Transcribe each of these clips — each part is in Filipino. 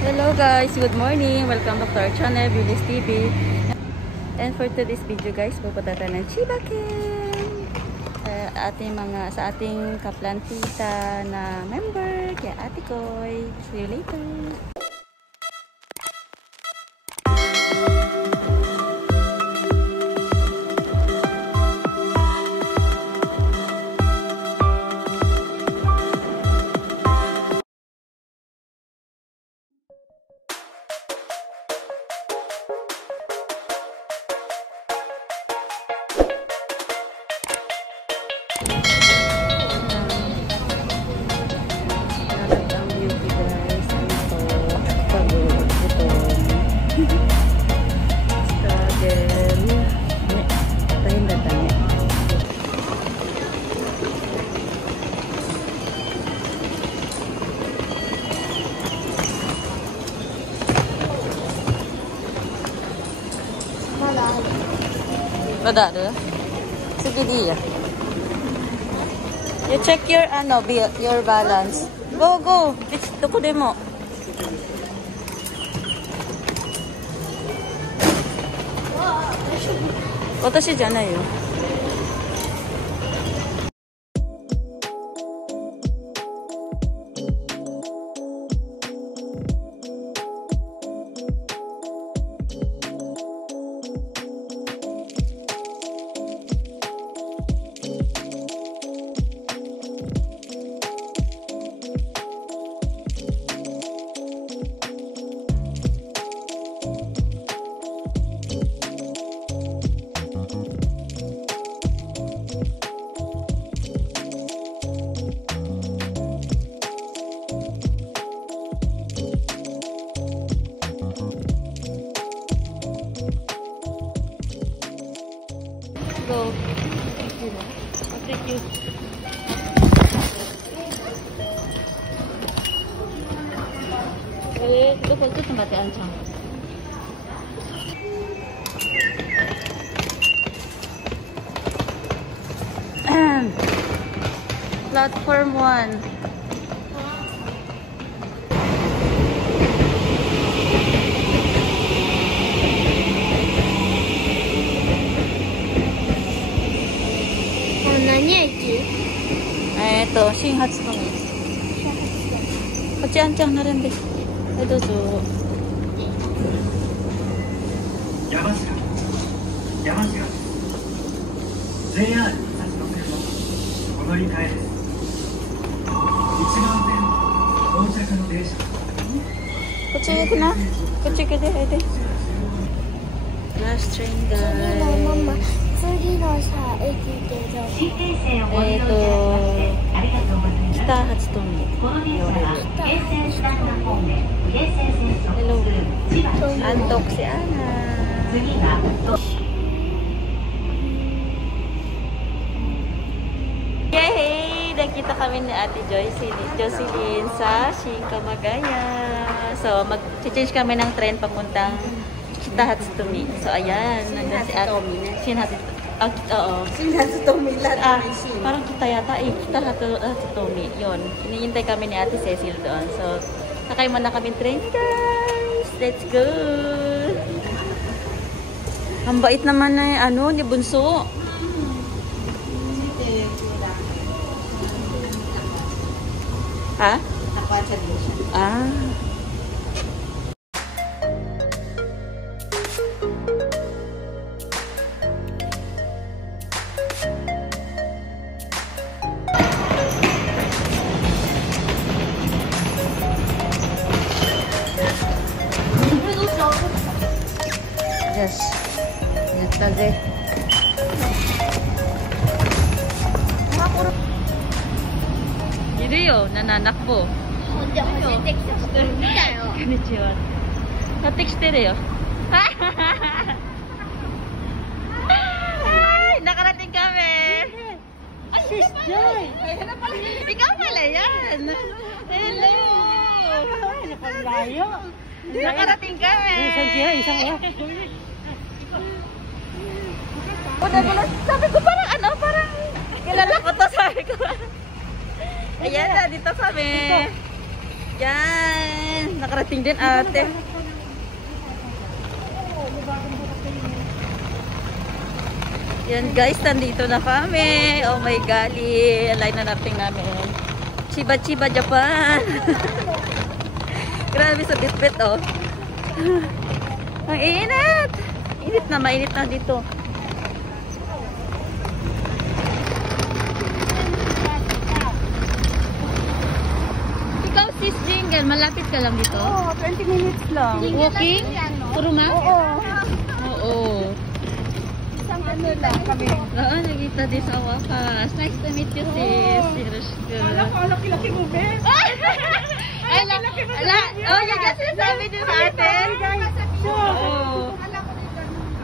Hello guys, good morning. Welcome back to our channel, Beauty's TV. And for today's video guys, pupunta tayo ng Chibaken. Sa ating kaplantita na member, kaya Ate Koy. See you later. Madado. Sige diya. You check your your balance. Go go. It's doko demo. Watashi janai yo. Go. I'll take you. Ito po ito tumbatian siya. Platform 1. Ito, Shinhatsu kami. Pachan-chan na rin din. Ito, so. Yamashika. Yamashika. JR このり換えです。一番線到着の電車。こっち行くな。こっち行くで、はいで。Last train guys. 次のさ、駅で北八富Hello. Antok si Ana. Yay! Nakita kami ni Ate Jocelyn sa Shinkamagaya. So, mag-change kami ng train papuntang Kita Hatsumi. So, ayan. Nandun si Ate. Shinhatsutomi. Parang kita yata eh. Kita Hatsumi. Yun. Hinihintay kami ni Ate Cecil doon. So, sakay mo na kami train, guys. Let's go! Ang bait naman na ni Bunso. Ha? Nakwacha din siya. Ah. Yes. Yata de. Iruyo, nananakbo. Konnichiwa. Natekshiteru yo. Ay, nakarating kami. Sis Joy. Ikaw pala yan. Hello. Napalayo. Nakarating kami. Isang sabi ko parang kilala ko to, sabi ko. Ayan na, dito kami. Yan. Nakarating din ate. Yan guys, nandito na kami. Oh my golly. Line na natin namin. Chiba Chiba Japan. Grabe sa bitbit oh. Ang init. Init na, mainit na dito. Ikaw sis Jingle, malapit ka lang dito? Oo, 20 minutes lang. Walking? Puro ma? Oo. Oo. Isang ano lang kami. Oo, nagkita din sa wakas. Nice to meet you, sis. Laki-laki mo, bes. Ay, oh, yun kasi sinasabi din sa atin. Oo.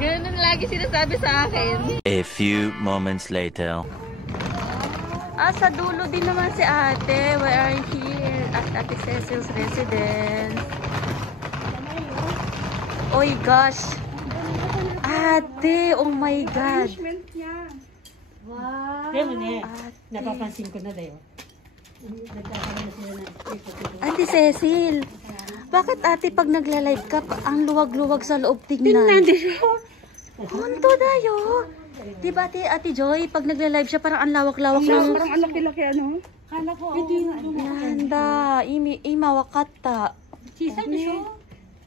Ganun lagi sinasabi sa akin. A few moments later. Sa dulo din naman si ate. We are here at Ate Cecil's residence. Oh gosh. Ate, oh my God. Wow. Napapansin ko na dayo. Ate Cecil, bakit ate pag nagla-live ka, ang luwag-luwag sa loob tingnan? Honto dayo. Diba ate Joy, pag nagla-live siya parang ang lawak-lawak ng... Parang ang laki-laki ano? Kala ko. Nanda, imawakata. Chisay na siya.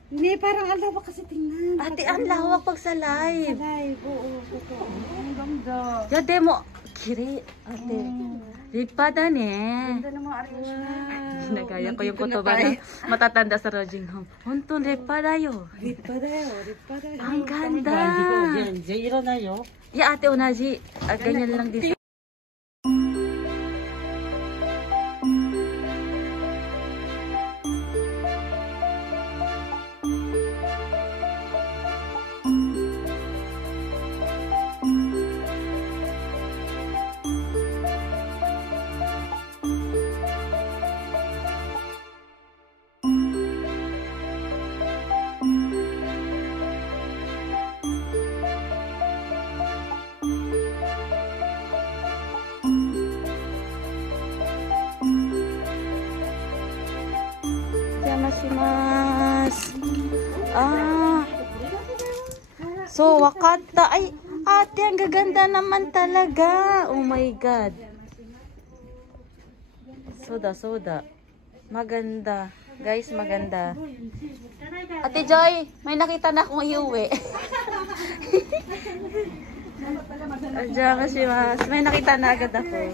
Hindi, parang ang lawak kasi tingnan. Ate, ang lawak pag sa live. Oo, totoo. Ang ganda. Ya, demo, kiri, ate. Ripada ne. Ganda ng mga arrangement. Nagaya ko yung kutuba na matatanda sa Rojing Home. Honton, ripada yo. Ripada yo. Ang ganda. Zero na yo. Ya, ate, unaji. Ganyan lang din. So, wakata. Ay, ate, ang gaganda naman talaga. Oh my God. Soda. Maganda. Guys, maganda. Ate Joy, may nakita na akong iuwi. Adya kasi mas. May nakita na agad ako.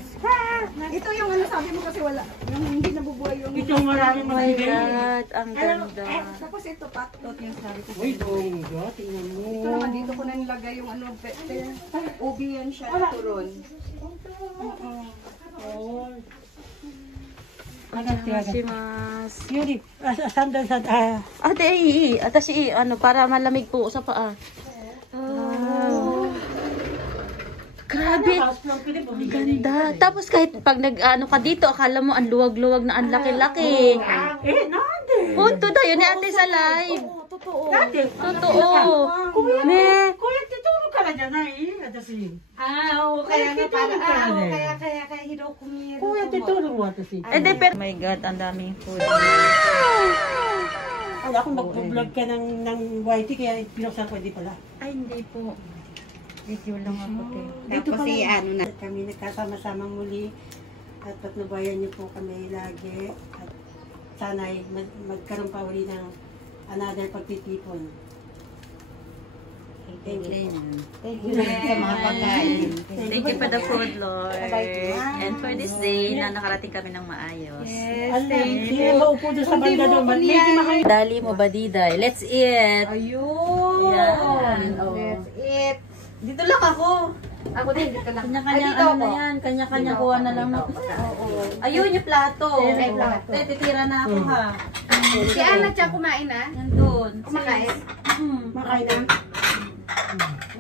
Ito yung ano sabi mo kasi wala. Yung hindi nabubuhay yung... Ito maraming oh my God, ang ganda. Tapos ito patot yung sabi ko. Uy, bongga, tingnan mo. Ito naman dito ko na nilagay yung ano, ubi yan siya na turon. Mas. Yuri, sandal sa... Ate, atashi, ano, para malamig po sa paa. Wow. Grabe. Ang ganda. Tapos kahit pag nag-ano ka dito, akala mo ang luwag-luwag na ang laki-laki. Nande. Punto tayo ni ate sa live. Totoo. Nande. Totoo. Ne. Kuya, tuturo ka na dyan, atasi. Oo, kaya nga para. Kaya hirokumi. Kuya, tuturo mo, atasi. Oh my God, ang daming food. Wala akong mag-vlog ka ng YT, kaya pinuksan ko, hindi pala. Ay, hindi po. Video lang ako. Dito pa ano na. Kami nagkasama-sama muli at patnubayan niyo po kami lagi at sana'y magkaroon pa uli ng another pagtitipon. Thank you. Thank you sa mga pagkain. Thank you for the food, Lord. And for this day, na nakarating kami ng maayos. Thank you. Maupo doon sa banda doon. Dali mo ba, Diday? Let's eat! Ayun! Yan. Let's eat! Dito lang ako. Ako din, dito lang. Kanya-kanya Dito ano na ako. yan. Kanya-kanya kuha na lang. Ayun yung plato. May plato. Titira na ako ha. Si Ana siya kumain na? Yan doon. Kumakain? Makain na.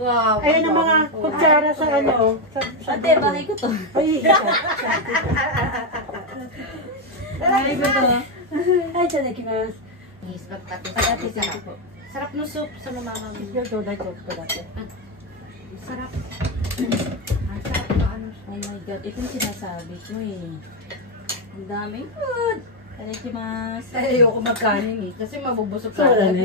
Wow. Ayun ang mga kutsara sa ano. Ate, bakit ko to? Ay, Bakit ko to? ay, tadakimasu. Yes, pagpati. Ate, sarap po. Sarap no soup sa mama mo. Sarap. Ang sarap na ano. Oh my God, ito yung sinasabi ko eh. Ang daming food. Itadakimasu. Ay, ayoko magkanin eh. Kasi mabubusog ka agad.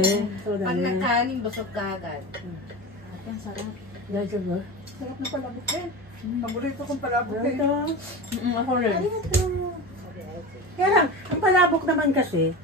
Pag nagkanin, busog ka agad. Ate, ang sarap. Sarap na palabok eh. Paborito kong palabok eh. Ako rin. Kaya lang, ang palabok naman kasi,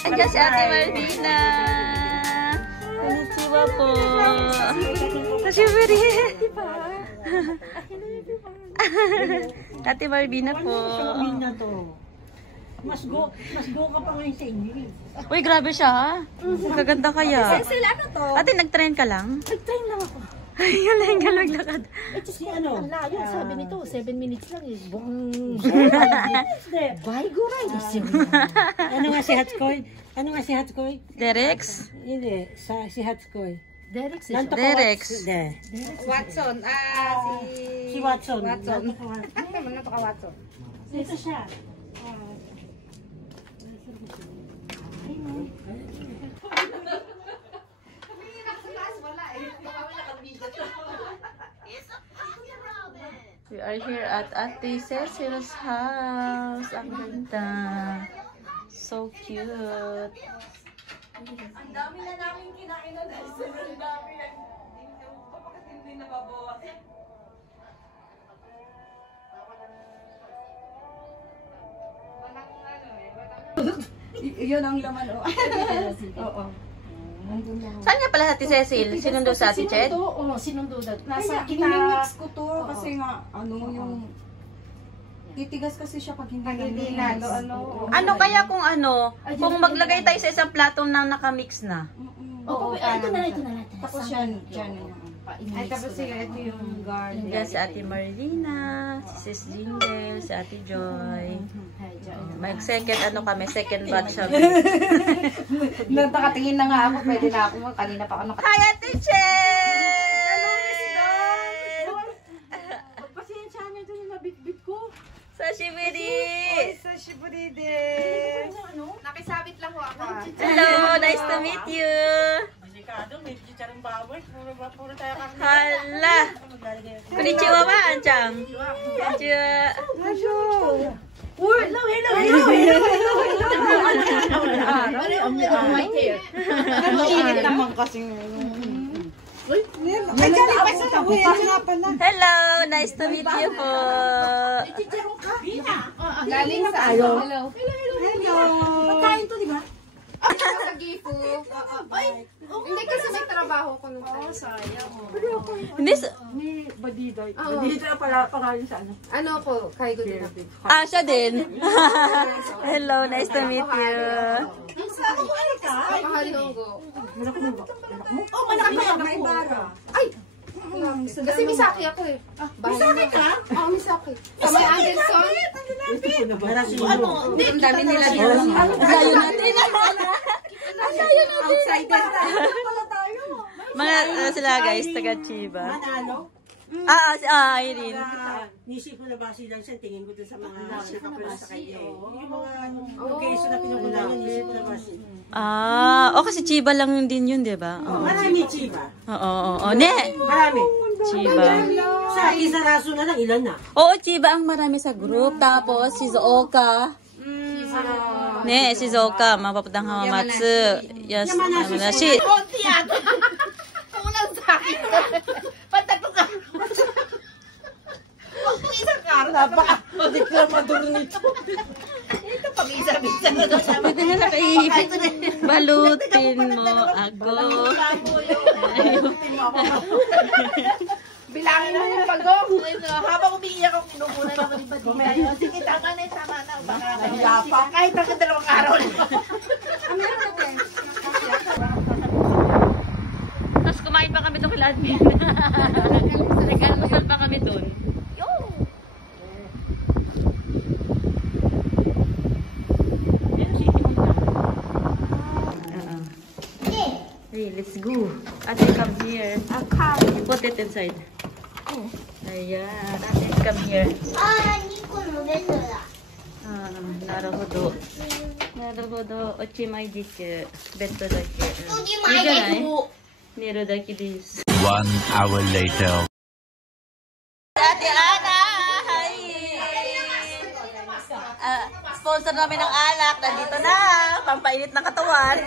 Andiyan si Ate Marvina. Konnichiwa po. Kashiburi. Ate Marvina po. na to. Mas go ka pa ngayon sa English. Uy, grabe siya ha. Kaganda kaya. Sila ano to? Ate, nag-train ka lang? Nag-train lang ako. Ay, yun ka naglakad. Si ano? Ang layo, sabi nito, 7 minutes lang eh. Buong Hindi. Baigo ride. Ano nga si Hatskoy? Derex? Hindi, si Hatskoy. Derek si Nanto ko Derex. Hindi. Watson. Si Watson. Watson. Nanto ko Watson. Ano naman na ka Watson? Ito siya. We are here at Ate Cecil's house. Ang ganda. So cute. Ang dami na namin kinain na dahil ang dami na bakit hindi nababawas? Yun ang laman o. Oo. Saan nga pala Ate Cecil? Sinundo sa Ate Ched? Oo, sinundo daw. Nasa Kinimix ko to kasi nga ano yung titigas kasi siya pag hindi na Ano kaya kung kung maglagay tayo sa isang plato na nakamix na? Oo, ito na natin. Tapos yan ay tapos ito yung garlic. Yan si Ate Marlina, si Sis Jingle, si Ate Joy. Mag-second second batch siya. Nung nakatingin na nga ako, pwede na ako kanina pa ako Hi Ate Ched! Pasensya niya doon yung nabitbit ko. Sashiburi! sa Shiburi din. Nakisabit lang ho ako. Hello! Nice to meet you! Delikado, may chicharong baboy. Puro tayo kami. Hala! Konnichiwa ba, Anchang? Konnichiwa! Hello. Ang init naman kasi. Ay, galing pa sa Hello! Nice to meet you po! galing sa Hello. Pagkain to, di ba? Sa Gifu. Hindi kasi may trabaho ko nung time. Hindi, Dito na pala pangalan sa ano. Ano ko? Kay Good Nabi. siya din. Hello! Nice to meet you! Mahalonggo. Oh, malaki ka. May bara. Ay! Kasi Misaki ako eh. Misaki ka? Oo, Misaki. Sa may Anderson. Ang dami nila dito. Ang layo natin. Ang layo natin. Outsider. Mga sila guys, taga Chiba. Manalo. Irene. Nisip ko na ba silang siya, tingin ko dun sa mga nakapula sa kanya. Yung mga location na pinukunan, nisip ko na ba siya. Kasi Chiba lang din yun, di ba? Marami, Chiba. Oo. Ne! Marami. Chiba. Sa isa raso na lang, ilan na? Oo, Chiba ang marami sa group. Tapos, Shizuoka. Ne, Shizuoka. Mapapunta Hamamatsu. Yes, Yamanashi. Unang sa akin. Patato ka. Isang karo. Napaka-adik na maduro nito. Ito pag-isa-bisa na daw. Pwede na nakaihipit. Balutin mo ako. Bilangin mo yung pagong. Habang umiiyak ako, kinukunan naman iba dito. Sige, tama na. Baka kahiya pa. Kahit ang dalawang araw na. admin. Nag-almusal pa kami dun. Hey, let's go. Ate, come here. You put it inside. Ayan. Ate, come here. 2個のベッドだ。 なるほど。なるほど。おちまいでちゅ。ベッドだけ。おちまいでちゅいいじゃない寝るだけです。 1 hour later. Ate Ana! Hi! Sponsor namin ng alak. Nandito na. Pampainit ng katawan.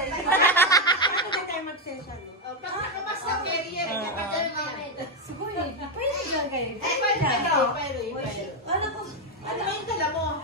Ano ba yung dala mo?